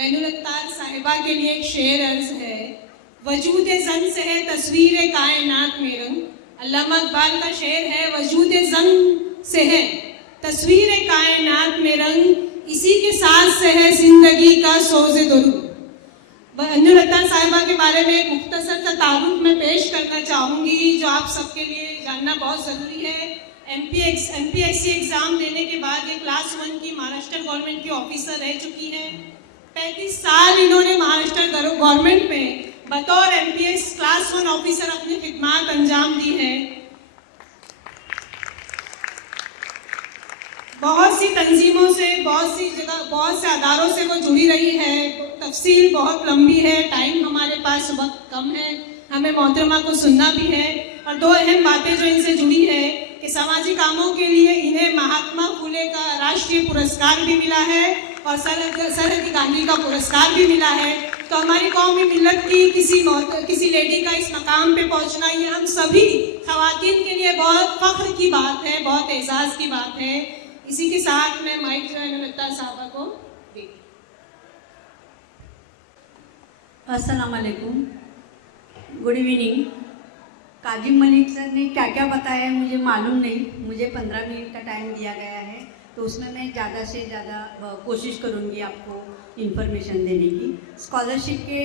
ऐनुल अत्तार साहिबा के लिए एक शेर अर्ज है। वजूद जंग से है तस्वीर कायनात में रंग। अल्लामा इकबाल का शेर है, वजूद जंग से है तस्वीर कायनात में रंग, इसी के साथ से है जिंदगी का सोज़े दुरूद। ऐनुल अत्तार साहिबा के बारे में एक मुख्तसर सा तारुफ मैं पेश करना चाहूँगी जो आप सबके लिए जानना बहुत ज़रूरी है। MPSC एग्ज़ाम देने के बाद ये क्लास 1 की महाराष्ट्र गवर्नमेंट की ऑफिसर रह चुकी हैं। 35 साल इन्होंने महाराष्ट्र गवर्नमेंट में बतौर MPS क्लास 1 ऑफिसर अपनी खिदमत अंजाम दी है। बहुत सी तंजीमों से, बहुत सी जगह, बहुत से अदारों से वो जुड़ी रही है। तफसील बहुत लंबी है, टाइम हमारे पास वक्त कम है, हमें मोहतरमा को सुनना भी है। और दो अहम बातें जो इनसे जुड़ी है कि सामाजिक कामों के लिए इन्हें महात्मा फुले का राष्ट्रीय पुरस्कार भी मिला है और सरहदी गांधी का पुरस्कार भी मिला है। तो हमारी कौमी मिल्लत की किसी लेडी का इस मकाम पे पहुंचना, ये हम सभी खवातीन के लिए बहुत फख्र की बात है, बहुत एजाज़ की बात है। इसी के साथ मैं माइक जो ऐनुल अत्तार साहबा को देती हूँ। अस्सलाम वालेकुम, गुड इवनिंग। काजी मलिक सर ने क्या क्या बताया है मुझे मालूम नहीं। मुझे 15 मिनट का टाइम दिया गया है, तो उसमें मैं ज़्यादा से ज़्यादा कोशिश करूँगी आपको इन्फॉर्मेशन देने की। स्कॉलरशिप के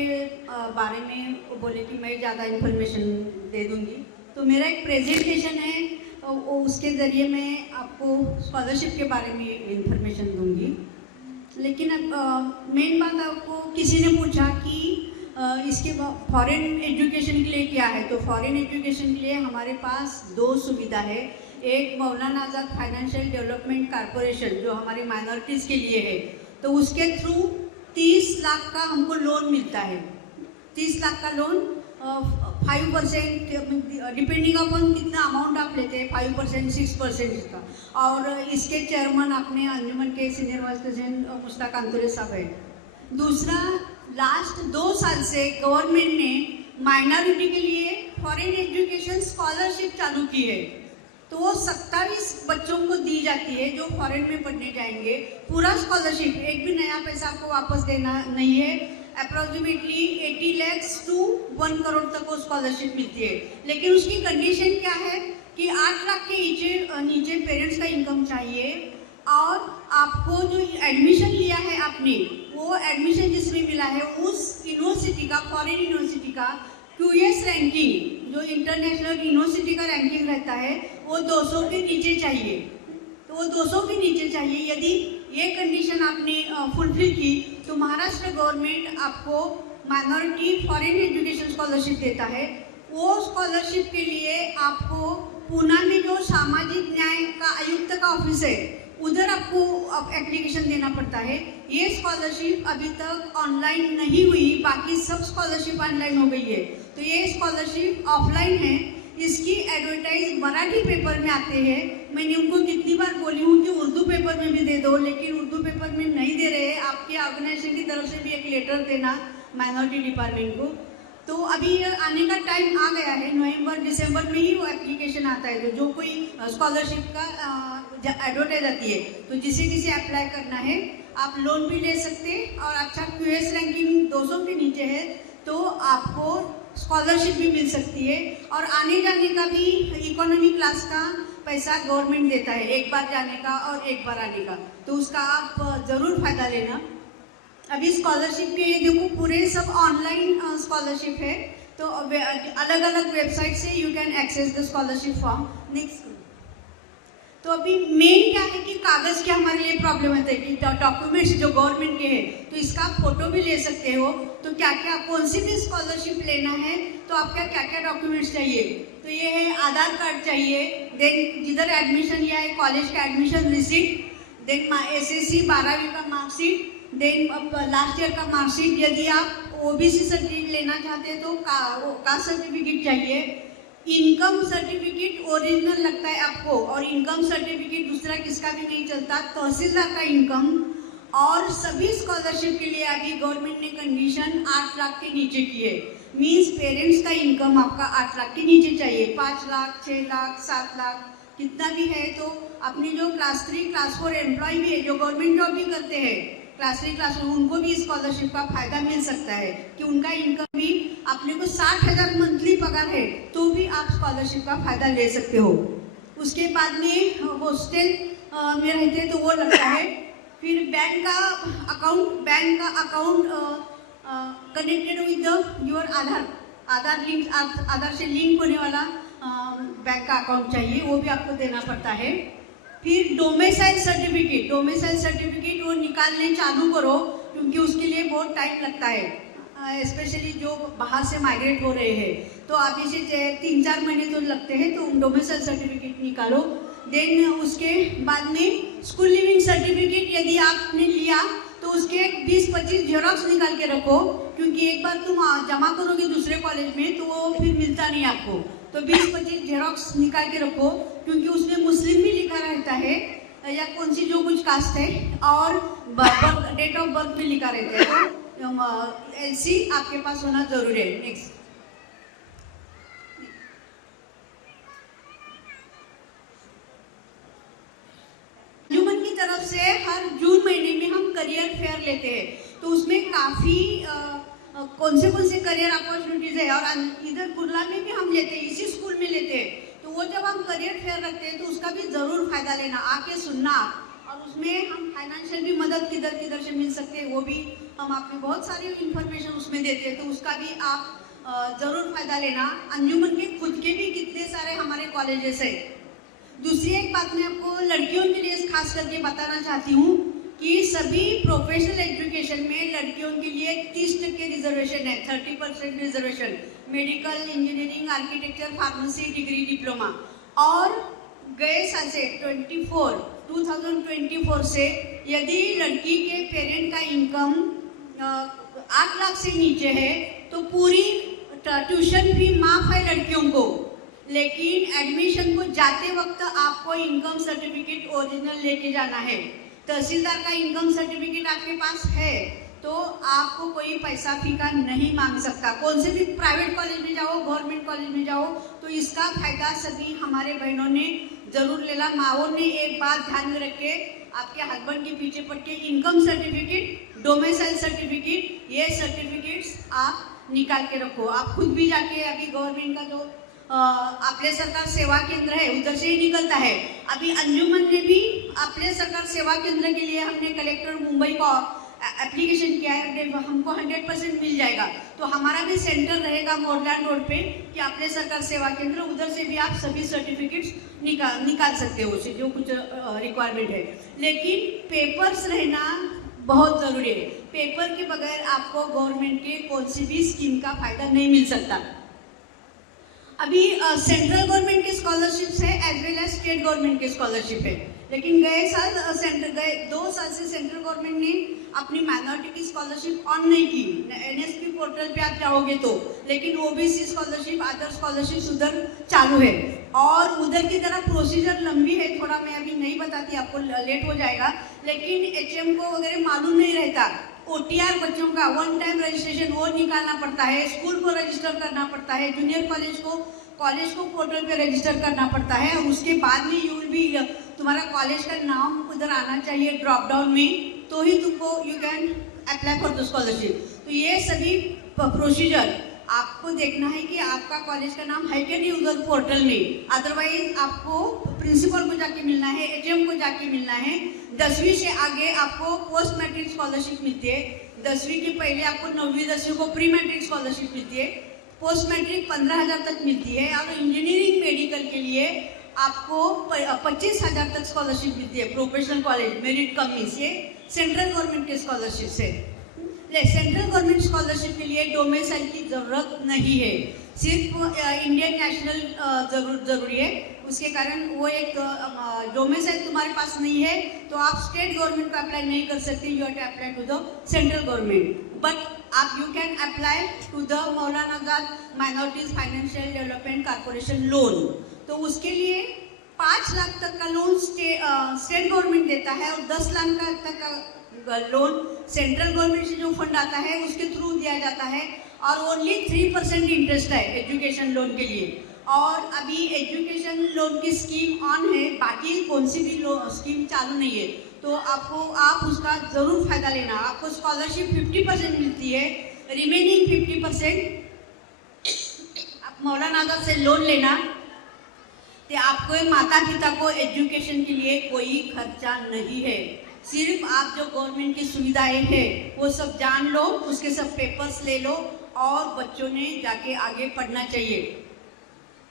बारे में बोले कि मैं ज़्यादा इन्फॉर्मेशन दे दूँगी, तो मेरा एक प्रेजेंटेशन है, उसके ज़रिए मैं आपको स्कॉलरशिप के बारे में इन्फॉर्मेशन दूँगी। लेकिन मेन बात आपको किसी ने पूछा कि इसके फॉरेन एजुकेशन के लिए क्या है, तो फॉरेन एजुकेशन के लिए हमारे पास 2 सुविधा है। एक मौलाना आज़ाद फाइनेंशियल डेवलपमेंट कॉरपोरेशन जो हमारे माइनॉरिटीज़ के लिए है, तो उसके थ्रू 30 लाख का हमको लोन मिलता है। 30 लाख का लोन 5% डिपेंडिंग अपॉन कितना अमाउंट आप लेते हैं, 5% 6% का। और इसके चेयरमैन अपने अंजुमन के सीनियर वाइस प्रेसिडेंट मुश्ताक अंतुरे साहब है। दूसरा, लास्ट 2 साल से गवर्नमेंट ने माइनॉरिटी के लिए फॉरेन एजुकेशन स्कॉलरशिप चालू की है, तो वो 27 बच्चों को दी जाती है जो फॉरेन में पढ़ने जाएंगे। पूरा स्कॉलरशिप, एक भी नया पैसा आपको वापस देना नहीं है। अप्रॉक्सीमेटली 80 लाख टू 1 करोड़ तक वो स्कॉलरशिप मिलती है। लेकिन उसकी कंडीशन क्या है कि 8 लाख के नीचे पेरेंट्स का इनकम चाहिए, और आपको जो एडमिशन लिया है आपने, वो एडमिशन जिसमें मिला है उस यूनिवर्सिटी का, फॉरेन यूनिवर्सिटी का QS रैंकिंग, जो इंटरनेशनल यूनिवर्सिटी का रैंकिंग रहता है, वो 200 के नीचे चाहिए। तो वो 200 के नीचे चाहिए। यदि ये कंडीशन आपने फुलफिल की तो महाराष्ट्र गवर्नमेंट आपको माइनॉरिटी फॉरेन एजुकेशन स्कॉलरशिप देता है। वो स्कॉलरशिप के लिए आपको पूना में जो सामाजिक न्याय का आयुक्त का ऑफिस है, उधर आपको एप्लीकेशन देना पड़ता है। ये स्कॉलरशिप अभी तक ऑनलाइन नहीं हुई, बाकी सब स्कॉलरशिप ऑनलाइन हो गई है। तो ये स्कॉलरशिप ऑफलाइन है। इसकी एडवर्टाइज मराठी पेपर में आते हैं। मैंने उनको कितनी बार बोली हूँ कि उर्दू पेपर में भी दे दो, लेकिन उर्दू पेपर में नहीं दे रहे हैं। आपके ऑर्गेनाइजेशन की तरफ से भी एक लेटर देना माइनॉरिटी डिपार्टमेंट को। तो अभी आने का टाइम आ गया है, नवंबर दिसंबर में ही वो एप्लीकेशन आता है। तो जो कोई स्कॉलरशिप का एडवर्टाइज आती है, तो जिसे किसी अप्लाई करना है, आप लोन भी ले सकते हैं। और अच्छा QS रैंकिंग 200 के नीचे है तो आपको स्कॉलरशिप भी मिल सकती है। और आने जाने का भी इकोनॉमी क्लास का पैसा गवर्नमेंट देता है, एक बार जाने का और एक बार आने का। तो उसका आप ज़रूर फ़ायदा लेना। अभी स्कॉलरशिप के देखो पूरे सब ऑनलाइन स्कॉलरशिप है, तो अलग अलग वेबसाइट से you can access the scholarship form. Next. तो अभी मेन क्या है कि कागज़ के हमारे लिए प्रॉब्लम होता है कि डॉक्यूमेंट्स जो गवर्नमेंट के हैं, तो इसका फोटो भी ले सकते हो। तो क्या क्या कौन सी भी स्कॉलरशिप लेना है तो आपका क्या क्या डॉक्यूमेंट्स चाहिए, तो ये है आधार कार्ड चाहिए, देन जिधर एडमिशन लिया है कॉलेज का एडमिशन रिसिप्ट, देन SSC 12वीं का मार्कशीट, देन लास्ट ईयर का मार्कशीट। यदि आप OBC सर्टिफिकेट लेना चाहते हैं तो कास्ट सर्टिफिकेट चाहिए। इनकम सर्टिफिकेट ओरिजिनल लगता है आपको, और इनकम सर्टिफिकेट दूसरा किसका भी नहीं चलता, तहसीलदार का इनकम। और सभी स्कॉलरशिप के लिए अभी गवर्नमेंट ने कंडीशन 8 लाख के नीचे की है। मीन्स पेरेंट्स का इनकम आपका 8 लाख के नीचे चाहिए। 5 लाख, 6 लाख, 7 लाख कितना भी है। तो अपनी जो क्लास 3 क्लास 4 एम्प्लॉय भी है, जो गवर्नमेंट जॉब भी करते हैं, क्लास 3 क्लास में, उनको भी स्कॉलरशिप का फायदा मिल सकता है कि उनका इनकम भी अपने को 60,000 मंथली पगार है तो भी आप स्कॉलरशिप का फायदा ले सकते हो। उसके बाद में हॉस्टल में रहते हैं तो वो लगता है। फिर बैंक का अकाउंट कनेक्टेड विद योर आधार से लिंक होने वाला बैंक का अकाउंट चाहिए, वो भी आपको देना पड़ता है। फिर डोमिसाइल सर्टिफिकेट वो निकालने चालू करो, क्योंकि उसके लिए बहुत टाइम लगता है, स्पेशली जो बाहर से माइग्रेट हो रहे हैं तो अभी से 3-4 महीने तो लगते हैं, तो डोमिसाइल सर्टिफिकेट निकालो। देन उसके बाद में स्कूल लिविंग सर्टिफिकेट यदि आपने लिया तो उसके 20-25 जेरोक्स निकाल के रखो, क्योंकि एक बार तुम जमा करोगे दूसरे कॉलेज में तो वो फिर मिलता नहीं आपको, तो 20-25 जेरोक्स निकाल के रखो, क्योंकि उसमें मुस्लिम भी लिखा रहता है या कौन सी जो कुछ कास्ट है, और डेट ऑफ बर्थ भी लिखा रहता है, तो एलसी आपके पास होना जरूरी है। नेक्स्ट, अंजुमन की तरफ से हर जून महीने में हम करियर फेयर लेते हैं, तो उसमें काफ़ी कौन से करियर अपॉर्चुनिटीज़ है, और इधर कुर्ला में भी हम लेते हैं, इसी स्कूल में लेते हैं। तो वो जब हम करियर फेयर रखते हैं तो उसका भी ज़रूर फायदा लेना, आके सुनना, और उसमें हम फाइनेंशियल भी मदद किधर से मिल सकते हैं, वो भी हम आपको बहुत सारी इन्फॉर्मेशन उसमें देते हैं, तो उसका भी आप ज़रूर फायदा लेना। अंजुमन के खुद के भी कितने सारे हमारे कॉलेजेस है। दूसरी एक बात मैं आपको लड़कियों के लिए खास करके बताना चाहती हूँ कि सभी प्रोफेशनल एजुकेशन में लड़कियों के लिए 30% रिजर्वेशन है, 30% reservation, medical, engineering, architecture, pharmacy, degree, diploma. और गए साल से 2024 से यदि लड़की के पेरेंट का इनकम 8 लाख से नीचे है तो पूरी ट्यूशन फी माफ है लड़कियों को, लेकिन एडमिशन को जाते वक्त आपको इनकम सर्टिफिकेट ओरिजिनल लेके जाना है। तहसीलदार का इनकम सर्टिफिकेट आपके पास है तो आपको कोई पैसा फी का नहीं मांग सकता। कौन से भी प्राइवेट कॉलेज में जाओ, गवर्नमेंट कॉलेज में जाओ, तो इसका फायदा सभी हमारे बहनों ने जरूर लेना। माओ ने एक बात ध्यान में रख के आपके हस्बैंड के पीछे पड़ के इनकम सर्टिफिकेट, डोमिसाइल सर्टिफिकेट, ये सर्टिफिकेट्स आप निकाल के रखो। आप खुद भी जाके अभी गवर्नमेंट का जो आपले सरकार सेवा केंद्र है उधर से ही निकलता है। अभी अंजुमन ने भी आपले सरकार सेवा केंद्र के लिए हमने कलेक्टर मुंबई को एप्लीकेशन किया है, हमको 100% मिल जाएगा। तो हमारा भी सेंटर रहेगा मोरलैंड रोड पे कि आपले सरकार सेवा केंद्र, उधर से भी आप सभी सर्टिफिकेट्स निकाल सकते हो उसे जो कुछ रिक्वायरमेंट है। लेकिन पेपर्स रहना बहुत ज़रूरी है। पेपर के बगैर आपको गवर्नमेंट के कौन सी भी स्कीम का फायदा नहीं मिल सकता। अभी सेंट्रल गवर्नमेंट के स्कॉलरशिप्स है as well as state government के स्कॉलरशिप है, लेकिन गए 2 साल से सेंट्रल गवर्नमेंट ने अपनी माइनॉरिटी की स्कॉलरशिप ऑन नहीं की। एनएसपी पोर्टल पे आप जाओगे तो, लेकिन ओबीसी स्कॉलरशिप, अदर स्कॉलरशिप उधर चालू है, और उधर की तरफ प्रोसीजर लंबी है थोड़ा, मैं अभी नहीं बताती आपको, लेट हो जाएगा। लेकिन एचएम को वगैरह मालूम नहीं रहता। ओटीआर बच्चों का 1 टाइम रजिस्ट्रेशन वो निकालना पड़ता है, स्कूल को रजिस्टर करना पड़ता है, जूनियर कॉलेज को पोर्टल पे रजिस्टर करना पड़ता है, और उसके बाद में यू विल बी, तुम्हारा कॉलेज का नाम उधर आना चाहिए ड्रॉप डाउन में, तो ही तुमको you can apply for the scholarship. तो ये सभी प्रोसीजर आपको देखना है कि आपका कॉलेज का नाम है कि नहीं उधर पोर्टल में। अदरवाइज आपको प्रिंसिपल को जाके मिलना है, एचएम को जाके मिलना है। 10वीं से आगे आपको पोस्ट मैट्रिक स्कॉलरशिप मिलती है, 10वीं के पहले आपको 9वीं 10वीं को प्री मैट्रिक स्कॉलरशिप मिलती है, पोस्ट मैट्रिक 15,000 तक मिलती है, और इंजीनियरिंग मेडिकल के लिए आपको 25,000 तक स्कॉलरशिप मिलती है। Professional college merit come means ये सेंट्रल गवर्नमेंट के स्कॉलरशिप से। सेंट्रल गवर्नमेंट स्कॉलरशिप के लिए डोमिसाइल की ज़रूरत नहीं है, सिर्फ इंडियन नेशनल जरूरी है। उसके कारण वो एक डोमिसाइल तुम्हारे पास नहीं है तो आप स्टेट गवर्नमेंट को अप्लाई नहीं कर सकते, you have to apply to the central government. But आप you can apply to the Maulana Azad minorities financial development corporation loan. तो उसके लिए 5 लाख तक का लोन स्टेट गवर्नमेंट देता है, और 10 लाख तक का लोन सेंट्रल गवर्नमेंट से जो फंड आता है उसके थ्रू दिया जाता है, और ओनली 3% इंटरेस्ट है एजुकेशन लोन के लिए। और अभी एजुकेशन लोन की स्कीम ऑन है, बाकी कौन सी भी स्कीम चालू नहीं है। तो आप उसका ज़रूर फ़ायदा लेना। आपको स्कॉलरशिप 50% मिलती है, रिमेनिंग 50% आप मौलाना आज़ाद से लोन लेना। तो आपको माता पिता को एजुकेशन के लिए कोई खर्चा नहीं है। सिर्फ आप जो गवर्नमेंट की सुविधाएं हैं वो सब जान लो, उसके सब पेपर्स ले लो और बच्चों ने जाके आगे पढ़ना चाहिए।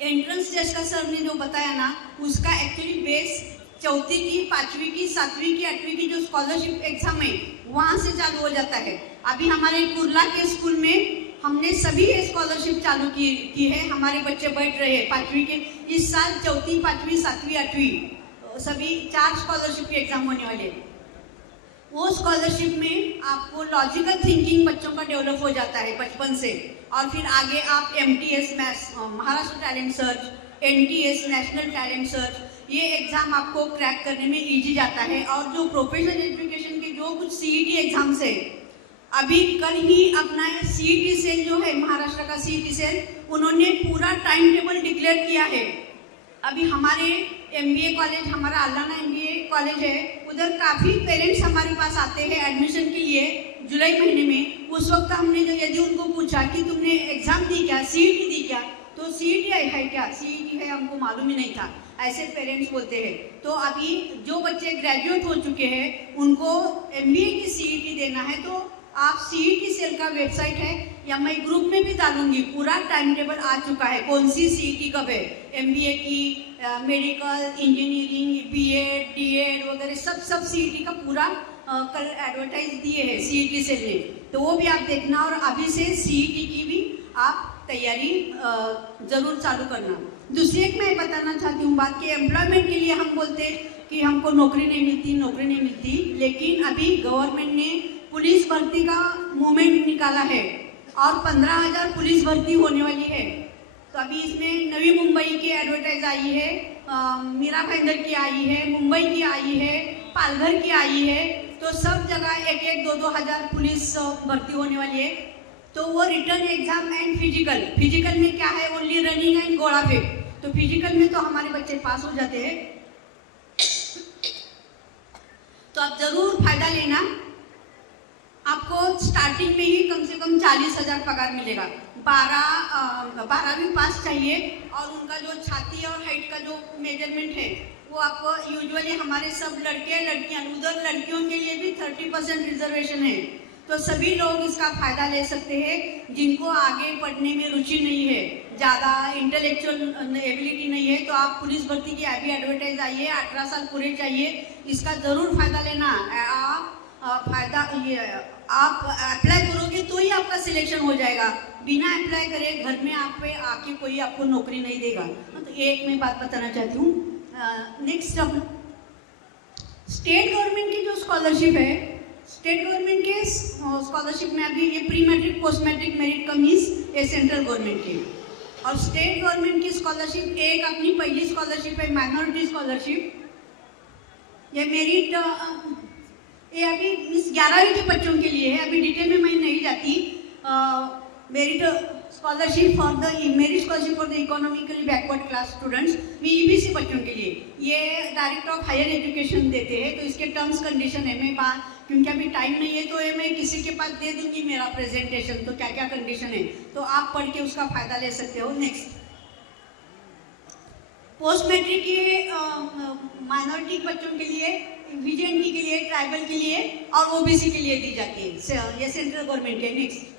एंट्रेंस टेस्ट का सर ने जो बताया ना, उसका एक्चुअली बेस चौथी की, पाँचवीं की, सातवीं की, आठवीं की जो स्कॉलरशिप एग्जाम है वहाँ से चालू हो जाता है। अभी हमारे कुर्ला के स्कूल में हमने सभी स्कॉलरशिप चालू की है। हमारे बच्चे बैठ रहे हैं पाँचवीं के। इस साल चौथी, पाँचवीं, सातवीं, आठवीं सभी 4 स्कॉलरशिप के एग्जाम होने वाले हैं। वो स्कॉलरशिप में आपको लॉजिकल थिंकिंग बच्चों का डेवलप हो जाता है बचपन से, और फिर आगे आप MTS Maharashtra talent search, NTS national talent search, ये एग्ज़ाम आपको क्रैक करने में इजी जाता है। और जो प्रोफेशनल एजुकेशन के जो कुछ CET एग्ज़ाम्स है, अभी कल ही अपना CET सेल जो है, महाराष्ट्र का CET सेल, उन्होंने पूरा टाइम टेबल डिक्लेयर किया है। अभी हमारे MBA कॉलेज, हमारा अल्लाना MBA कॉलेज है, उधर काफ़ी पेरेंट्स हमारे पास आते हैं एडमिशन के लिए जुलाई महीने में। उस वक्त हमने जो यदि उनको पूछा कि तुमने एग्ज़ाम दी क्या, CET दी क्या, तो CET है क्या, CET है, हमको मालूम ही नहीं था, ऐसे पेरेंट्स बोलते हैं। तो अभी जो बच्चे ग्रेजुएट हो चुके हैं उनको MBA की CET देना है, तो आप CET सेल का वेबसाइट है, या मैं ग्रुप में भी डालूंगी, पूरा टाइम टेबल आ चुका है कौन सी CET कब है, MBA की, मेडिकल, इंजीनियरिंग, BEd, DEd वगैरह सब CET का पूरा कल एडवर्टाइज दिए हैं CET सेल ने, तो वो भी आप देखना। और अभी से CET की भी आप तैयारी ज़रूर चालू करना। दूसरी एक मैं बताना चाहती हूँ बात कि एम्प्लॉयमेंट के लिए हम बोलते कि हमको नौकरी नहीं मिलती, लेकिन अभी गवर्नमेंट ने पुलिस भर्ती का मूवमेंट निकाला है और 15,000 पुलिस भर्ती होने वाली है। तो अभी इसमें नवी मुंबई की एडवर्टाइज आई है, मीरा भाईंदर की आई है, मुंबई की आई है, पालघर की आई है, तो सब जगह 1-1, 2-2 हज़ार पुलिस भर्ती होने वाली है। तो वो रिटर्न एग्जाम एंड फिजिकल में क्या है, ओनली रनिंग एंड गोला फेंक। तो फिजिकल में तो हमारे बच्चे पास हो जाते हैं, तो आप ज़रूर फायदा लेना। आपको स्टार्टिंग में ही कम से कम 40,000 पगार मिलेगा। 12वीं पास चाहिए, और उनका जो छाती और हाइट का जो मेजरमेंट है वो आपको यूजुअली हमारे सब लड़के लड़कियां, उधर लड़कियों के लिए भी 30% रिजर्वेशन है। तो सभी लोग इसका फ़ायदा ले सकते हैं जिनको आगे पढ़ने में रुचि नहीं है, ज़्यादा इंटेलेक्चुअल एबिलिटी नहीं है। तो आप पुलिस भर्ती की अभी एडवर्टाइज आई है, 18 साल पूरे चाहिए, इसका ज़रूर फ़ायदा लेना। आप अप्लाई करोगे तो ही आपका सिलेक्शन हो जाएगा, बिना अप्लाई करे घर में आप पे आके कोई आपको नौकरी नहीं देगा। तो एक मैं बात बताना चाहती हूँ। नेक्स्ट, स्टेट गवर्नमेंट की जो स्कॉलरशिप है, स्टेट गवर्नमेंट के स्कॉलरशिप में अभी ये pre matric, post matric, merit कम इज ये सेंट्रल गवर्नमेंट की, और स्टेट गवर्नमेंट की स्कॉलरशिप एक अपनी पहली स्कॉलरशिप है माइनॉरिटी स्कॉलरशिप। ये मेरिट ये अभी इस 11वीं के बच्चों के लिए है, अभी डिटेल में मैं नहीं जाती। Merit scholarship for the economically backward class students, EBC बच्चों के लिए ये डायरेक्टर ऑफ हायर एजुकेशन देते हैं। तो इसके टर्म्स कंडीशन है, मैं बात क्योंकि अभी टाइम नहीं है तो ये मैं किसी के पास दे दूंगी मेरा प्रेजेंटेशन, तो क्या क्या कंडीशन है तो आप पढ़ के उसका फ़ायदा ले सकते हो। नेक्स्ट, पोस्ट मैट्रिक के माइनॉरिटी बच्चों के लिए, VJNT के लिए, ट्राइबल के लिए और OBC के लिए दी जाती है, ये सेंट्रल गवर्नमेंट है। नेक्स्ट,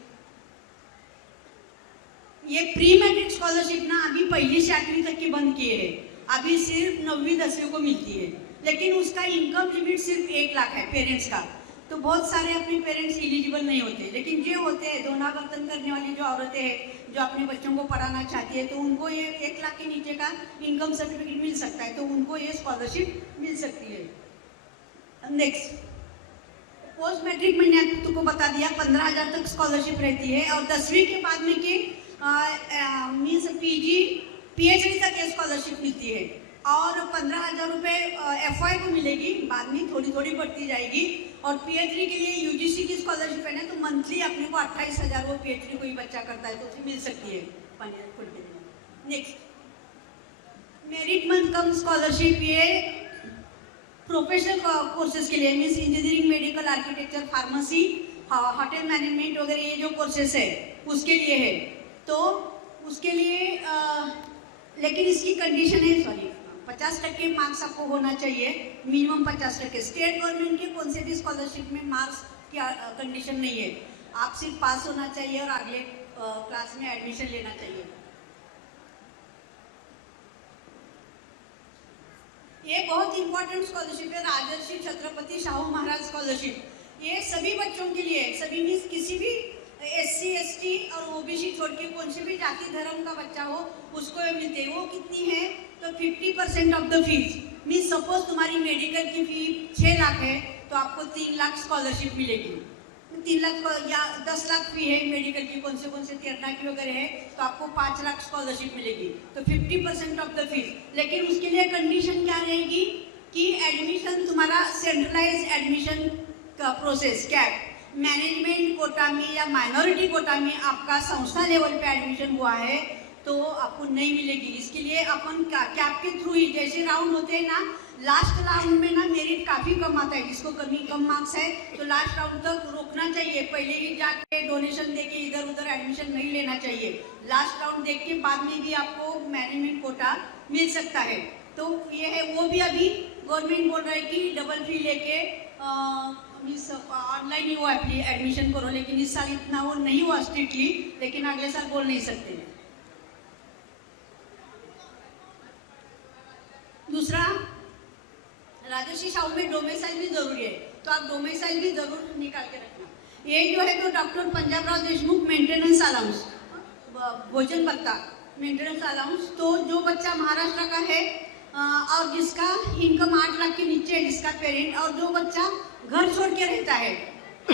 ये प्री मैट्रिक स्कॉलरशिप ना अभी पहली से 8वीं तक की बंद किए हैं, अभी सिर्फ 9वीं 10वीं को मिलती है, लेकिन उसका इनकम लिमिट सिर्फ 1 लाख है पेरेंट्स का। तो बहुत सारे अपने पेरेंट्स एलिजिबल नहीं होते, लेकिन जो होते हैं दोना बर्तन करने वाली जो औरतें हैं जो अपने बच्चों को पढ़ाना चाहती है, तो उनको ये 1 लाख के नीचे का इनकम सर्टिफिकेट मिल सकता है, तो उनको ये स्कॉलरशिप मिल सकती है। नेक्स्ट, पोस्ट मैट्रिक मैंने तुमको बता दिया 15,000 तक स्कॉलरशिप रहती है, और 10वीं के बाद में कि मीन्स PG PhD तक ये स्कॉलरशिप मिलती है, और 15,000 रुपये FY को मिलेगी, बाद में थोड़ी थोड़ी बढ़ती जाएगी। और PhD के लिए UGC की स्कॉलरशिप है ना, तो मंथली अपने को 28,000 वो PhD कोई बच्चा करता है तो उसे मिल सकती है। नेक्स्ट, मेरिट मंथ कम स्कॉलरशिप ये प्रोफेशनल कोर्सेज के लिए means engineering, medical, architecture, pharmacy, hotel management वगैरह ये जो कोर्सेज है उसके लिए है। तो उसके लिए लेकिन इसकी कंडीशन है 50% मार्क्स आपको होना चाहिए, मिनिमम 50%। स्टेट गवर्नमेंट के कौन से भी स्कॉलरशिप में मार्क्स की कंडीशन नहीं है, आप सिर्फ पास होना चाहिए और अगले क्लास में एडमिशन लेना चाहिए। ये बहुत इंपॉर्टेंट स्कॉलरशिप है, राजर्षि छत्रपति शाहू महाराज स्कॉलरशिप। ये सभी बच्चों के लिए, सभी मीन्स किसी भी SC ST और OBC छोड़ के कौन से भी जाति धर्म का बच्चा हो उसको ये मिलते हैं। वो कितनी है तो 50% of the fees. Means suppose तुम्हारी मेडिकल की फी 6 लाख है तो आपको 3 लाख स्कॉलरशिप मिलेगी। 3 लाख या 10 लाख फी है मेडिकल की, कौन से तिरना की वगैरह है तो आपको 5 लाख स्कॉलरशिप मिलेगी। तो 50% ऑफ द फीस। लेकिन उसके लिए कंडीशन क्या रहेगी कि एडमिशन तुम्हारा सेंट्रलाइज एडमिशन का प्रोसेस कैप मैनेजमेंट कोटा में या माइनॉरिटी कोटा में आपका संस्था लेवल पे एडमिशन हुआ है तो आपको नहीं मिलेगी। इसके लिए अपन कैप के थ्रू ही जैसे राउंड होते हैं ना, लास्ट राउंड में ना मेरिट काफ़ी कम आता है, जिसको कम मार्क्स है तो लास्ट राउंड तक रोकना चाहिए। पहले ही जाके डोनेशन दे के इधर उधर एडमिशन नहीं लेना चाहिए। लास्ट राउंड देख के बाद में भी आपको मैनेजमेंट कोटा मिल सकता है। तो ये है, वो भी अभी गवर्नमेंट बोल रहा है कि डबल फी लेके ऑनलाइन ही वो एडमिशन करो, लेकिन इस साल इतना वो नहीं हुआ स्ट्रिक्टली, लेकिन अगले साल बोल नहीं सकते। दूसरा, राजर्षि शाहू में डोमेसाइल भी जरूरी है, तो आप डोमेसाइल भी जरूर निकाल के रखना। ये जो है तो doctor Panjabrao Deshmukh maintenance allowance, भोजन भत्ता मेंटेनेंस अलाउंस, तो जो बच्चा महाराष्ट्र का है और जिसका इनकम 8 लाख के नीचे है, जिसका पेरेंट, और जो बच्चा घर छोड़ के रहता है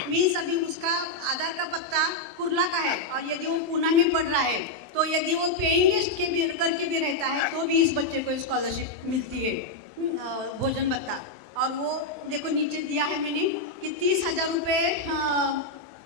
मीन्स अभी उसका आधार का पत्ता कुर्ला का है और यदि वो पूना में पढ़ रहा है तो यदि वो पेइंग गेस्ट के भी करके भी रहता है तो भी इस बच्चे को स्कॉलरशिप मिलती है भोजन भत्ता। और वो देखो नीचे दिया है मैंने कि 30,000 रुपये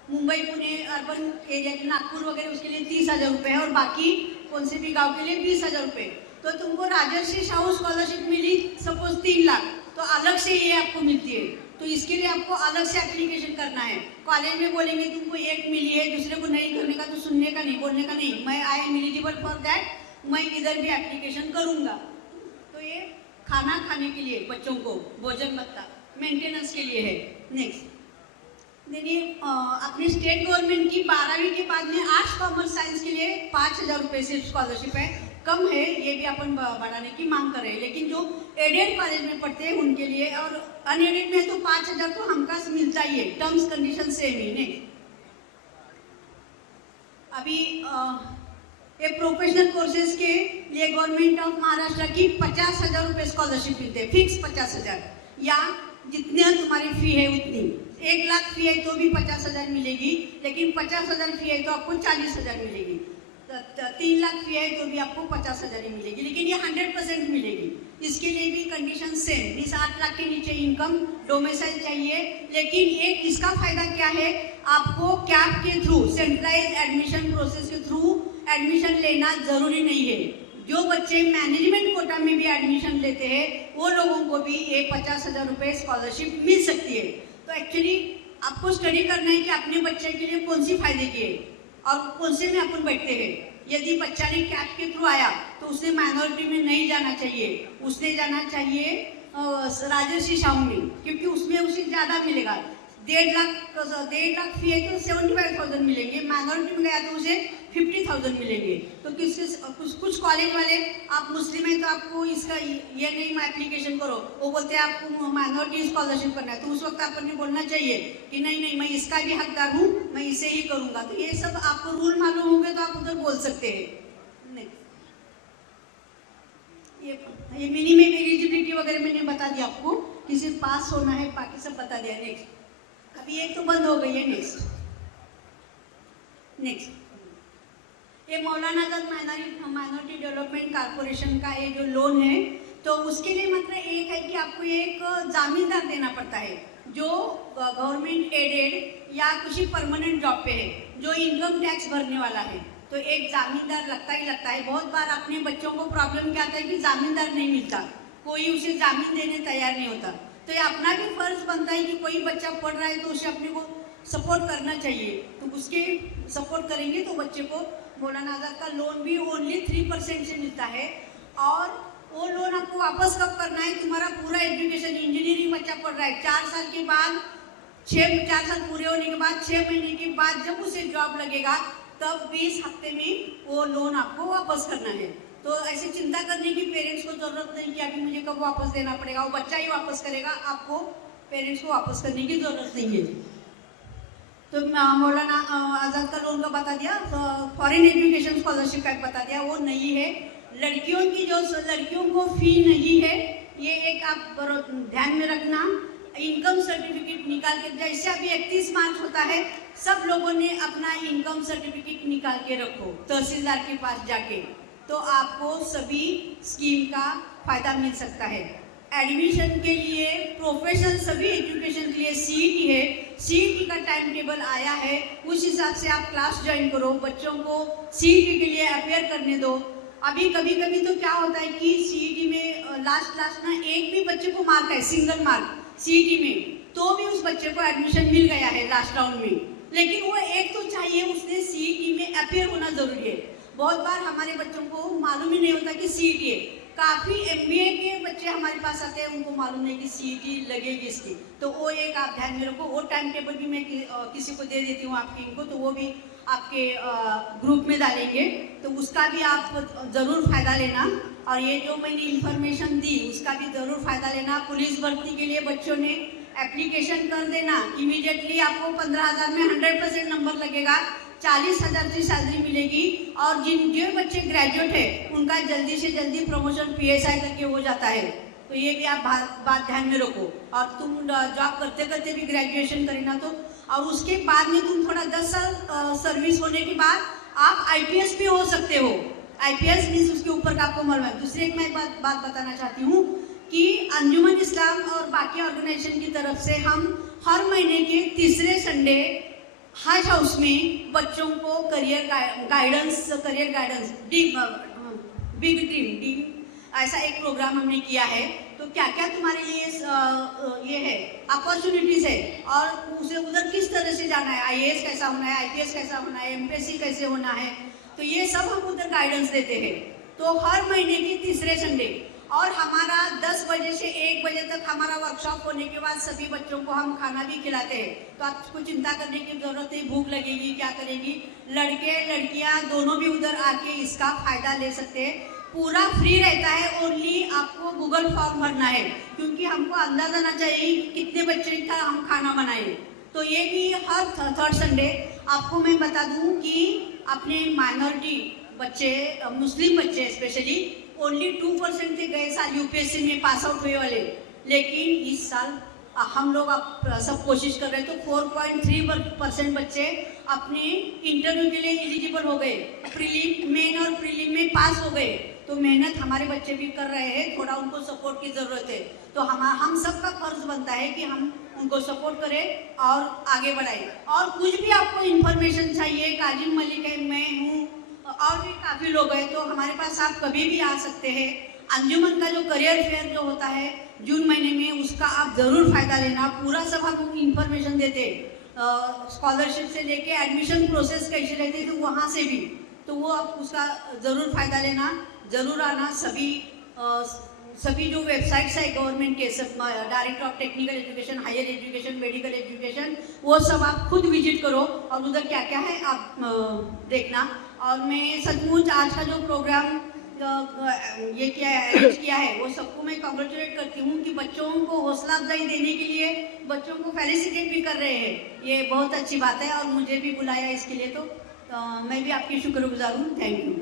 मुंबई पुणे अर्बन एरिया के नागपुर वगैरह उसके लिए 30,000 रुपये है और बाकी कौन से भी गांव के लिए 20,000 रुपये। तो तुमको राजर्षि शाहू स्कॉलरशिप मिली सपोज 3 लाख, तो अलग से ये आपको मिलती है। तो इसके लिए आपको अलग से एप्लीकेशन करना है। कॉलेज में बोलेंगे तुमको 1 मिली है, दूसरे को नहीं करने का, तो सुनने का नहीं, बोलने का नहीं, मैं I am eligible for that, मैं इधर भी एप्लीकेशन करूँगा। तो ये खाना खाने के लिए बच्चों को भोजन भत्ता मेंटेनेंस के लिए है। नेक्स्ट देखिए, अपने स्टेट गवर्नमेंट की 12वीं के बाद में आर्ट्स कॉमर्स साइंस के लिए 5,000 रुपये सिर्फ स्कॉलरशिप है, कम है, ये भी अपन बढ़ाने की मांग कर रहे हैं। लेकिन जो एडेड कॉलेज में पढ़ते हैं उनके लिए, और अनएडेड में तो 5,000 तो हमका मिलता ही है, टर्म्स कंडीशन सेम ही नहीं। अभी ये प्रोफेशनल कोर्सेज के लिए गवर्नमेंट ऑफ महाराष्ट्र की 50,000 रुपये स्कॉलरशिप मिलते हैं, फिक्स 50,000, या जितनी तुम्हारी फी है उतनी। 1 लाख फी है तो भी 50,000 मिलेगी, लेकिन 50,000 फी है तो आपको 40,000 मिलेगी। 3 लाख फी है तो भी आपको 50,000 ही मिलेगी, लेकिन ये 100% मिलेगी। इसके लिए भी कंडीशन सेम, 7 लाख के नीचे इनकम, डोमेसाइल चाहिए। लेकिन एक इसका फायदा क्या है, आपको कैप के थ्रू सेंट्रलाइज एडमिशन प्रोसेस के थ्रू एडमिशन लेना जरूरी नहीं है। जो बच्चे मैनेजमेंट कोटा में भी एडमिशन लेते हैं वो लोगों को भी ये 50,000 रुपये स्कॉलरशिप मिल सकती है। तो एक्चुअली आपको स्टडी करना है कि अपने बच्चे के लिए कौन सी फायदे की है और कौन से में अपन बैठते हैं। यदि बच्चा ने कैप के थ्रू आया तो उसने माइनॉरिटी में नहीं जाना चाहिए, उसने जाना चाहिए राजर्षि शाहू में, क्योंकि उसमें उसे ज़्यादा मिलेगा। 1.5 लाख फी है तो 75,000 मिलेंगे, माइनॉरिटी में गया तो उसे 50,000 मिलेंगे। तो कुछ कॉलेज वाले, आप मुस्लिम हैं तो आपको इसका ये नहीं एप्लीकेशन करो, वो बोलते हैं आपको माइनॉरिटी स्कॉलरशिप करना है, तो उस वक्त अपन ने बोलना चाहिए कि नहीं मैं इसका भी हकदार हूँ, मैं इसे ही करूँगा। तो ये सब आपको रूल मालूम होंगे तो आप उधर बोल सकते हैं। नेक्स्ट, ये मिनिमम एलिजिबिलिटी वगैरह मैंने बता दिया आपको कि सिर्फ पास होना है, बाकी सब बता दिया। नेक्स्ट, अभी एक तो बंद हो गई है। नेक्स्ट ये Maulana Azad minority development corporation का ये जो लोन है, तो उसके लिए मतलब एक है कि आपको एक जामीनदार देना पड़ता है जो गवर्नमेंट एडेड या किसी परमानेंट जॉब पे है, जो इनकम टैक्स भरने वाला है। तो एक जामीनदार लगता ही लगता है। बहुत बार अपने बच्चों को प्रॉब्लम क्या आता है कि जामीनदार नहीं मिलता, कोई उसे जामीन देने तैयार नहीं होता। तो ये अपना भी फर्ज बनता है कि कोई बच्चा पढ़ रहा है तो उसे अपने को सपोर्ट करना चाहिए। तो उसके सपोर्ट करेंगे तो बच्चे को मौलाना आज़ाद का लोन भी ओनली 3% से मिलता है। और वो लोन आपको वापस कब करना है, तुम्हारा पूरा एजुकेशन, इंजीनियरिंग बच्चा पढ़ रहा है, 4 साल के बाद 4 साल पूरे होने के बाद 6 महीने के बाद जब उसे जॉब लगेगा तब 20 हफ्ते में वो लोन आपको वापस करना है। तो ऐसे चिंता करने की पेरेंट्स को ज़रूरत नहीं कि अभी मुझे कब वापस देना पड़ेगा, वो बच्चा ही वापस करेगा, आपको पेरेंट्स को वापस करने की ज़रूरत नहीं है। तो मौलाना आज़ाद का लोन का बता दिया, फॉरेन एजुकेशन स्कॉलरशिप का बता दिया, वो नहीं है। लड़कियों की जो लड़कियों को फ़ी नहीं है, ये एक आप ध्यान में रखना। इनकम सर्टिफिकेट निकाल के, जैसे अभी 31 मार्च होता है, सब लोगों ने अपना इनकम सर्टिफिकेट निकाल के रखो तहसीलदार के पास जाके, तो आपको सभी स्कीम का फ़ायदा मिल सकता है। एडमिशन के लिए प्रोफेशनल सभी एजुकेशन के लिए सीईटी है, सीईटी का टाइम टेबल आया है, उस हिसाब से आप क्लास ज्वाइन करो, बच्चों को सीईटी के लिए अपेयर करने दो। अभी कभी कभी तो क्या होता है कि सीईटी में लास्ट ना एक भी बच्चे को मार्क है, सिंगल मार्क सीईटी में, तो भी उस बच्चे को एडमिशन मिल गया है लास्ट राउंड में, लेकिन वो एक तो चाहिए, उसने सीईटी में अपेयर होना जरूरी है। बहुत बार हमारे बच्चों को मालूम ही नहीं होता कि सीईटी है। काफ़ी एमबीए के बच्चे हमारे पास आते हैं, उनको मालूम नहीं कि सीईटी लगेगी इसकी, तो वो एक आप ध्यान में रखो। वो टाइम टेबल भी मैं किसी को दे देती हूँ आपकी इनको, तो वो भी आपके ग्रुप में डालेंगे, तो उसका भी आप ज़रूर फ़ायदा लेना। और ये जो मैंने इन्फॉर्मेशन दी उसका भी ज़रूर फ़ायदा लेना। पुलिस भर्ती के लिए बच्चों ने एप्लीकेशन कर देना, इमीडिएटली आपको 15,000 में 100% नंबर लगेगा, 40,000 की सैलरी मिलेगी। और जो बच्चे ग्रेजुएट है उनका जल्दी से जल्दी प्रमोशन पीएसआई करके हो जाता है, तो ये भी आप बात ध्यान में रखो। और तुम जॉब करते करते भी ग्रेजुएशन करेना, तो और उसके बाद में तुम थोड़ा 10 साल सर्विस होने के बाद आप आईपीएस भी हो सकते हो। आईपीएस मीन्स उसके ऊपर का आपको मालूम है। दूसरी एक मैं बात बताना चाहती हूँ कि अंजुमन इस्लाम और बाकी ऑर्गेनाइजेशन की तरफ से हम हर महीने के तीसरे संडे हज हाउस में बच्चों को करियर गाइडेंस बिग ड्रीम ऐसा एक प्रोग्राम हमने किया है। तो क्या क्या तुम्हारे लिए ये है अपॉर्चुनिटीज़ है, और उसे उधर किस तरह से जाना है, आईएएस कैसा होना है, आईपीएस कैसा होना है, एमपीएससी कैसे होना है, तो ये सब हम उधर गाइडेंस देते हैं। तो हर महीने की तीसरे संडे, और हमारा 10 बजे से 1 बजे तक हमारा वर्कशॉप होने के बाद सभी बच्चों को हम खाना भी खिलाते हैं। तो आपको चिंता करने की ज़रूरत नहीं, भूख लगेगी क्या करेगी, लड़के लड़कियां दोनों भी उधर आके इसका फ़ायदा ले सकते हैं। पूरा फ्री रहता है, ओनली आपको गूगल फॉर्म भरना है, क्योंकि हमको अंदाज़ा आना चाहिए कि कितने बच्चे का हम खाना बनाएं। तो ये भी हर थर्ड संडे। आपको मैं बता दूं कि अपने माइनॉरिटी बच्चे, मुस्लिम बच्चे स्पेशली, ओनली 2% थे गए साल यूपीएससी में पास आउट हुए वाले, लेकिन इस साल हम लोग सब कोशिश कर रहे हैं, तो 4.3% बच्चे अपने इंटरव्यू के लिए एलिजिबल हो गए, मेन और प्रीलिम में पास हो गए। तो मेहनत हमारे बच्चे भी कर रहे हैं, थोड़ा उनको सपोर्ट की ज़रूरत है। तो हम सबका फर्ज बनता है कि हम उनको सपोर्ट करें और आगे बढ़ाएं। और कुछ भी आपको इन्फॉर्मेशन चाहिए, काजिम मलिक है, मैं हूँ, और भी काफ़ी लोग हैं, तो हमारे पास आप कभी भी आ सकते हैं। अंजुमन का जो करियर फेयर जो होता है जून महीने में, उसका आप ज़रूर फ़ायदा लेना। पूरा सब हम इन्फॉर्मेशन देते हैं, स्कॉलरशिप से लेके एडमिशन प्रोसेस कैसे रहती है, तो वहाँ से भी, तो वो आप उसका ज़रूर फ़ायदा लेना, ज़रूर आना। सभी जो वेबसाइट्स है गवर्नमेंट के, सब director of technical education, higher education, medical education, वो सब आप खुद विजिट करो और उधर क्या क्या है आप देखना। और मैं सचमुच आज का जो प्रोग्राम ये अरेंज किया है, वो सबको मैं कॉन्ग्रेचुलेट करती हूँ कि बच्चों को हौसला अफजाई देने के लिए बच्चों को फेलिसिटेट भी कर रहे हैं, ये बहुत अच्छी बात है। और मुझे भी बुलाया इसके लिए, तो मैं भी आपकी शुक्रगुजार हूँ। Thank you.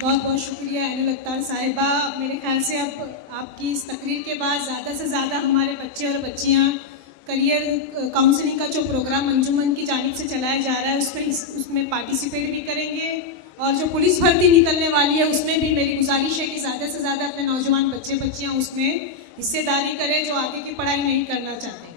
बहुत बहुत शुक्रिया ऐनुल अख्तर साहिबा। मेरे ख्याल से अब आपकी इस तकरीर के बाद ज़्यादा से ज़्यादा हमारे बच्चे और बच्चियाँ करियर काउंसलिंग का जो प्रोग्राम अंजुमन की जानिब से चलाया जा रहा है उसमें पार्टिसिपेट भी करेंगे। और जो पुलिस भर्ती निकलने वाली है उसमें भी मेरी गुजारिश है कि ज़्यादा से ज़्यादा अपने नौजवान बच्चे बच्चियाँ उसमें हिस्सेदारी करें जो आगे की पढ़ाई नहीं करना चाहते।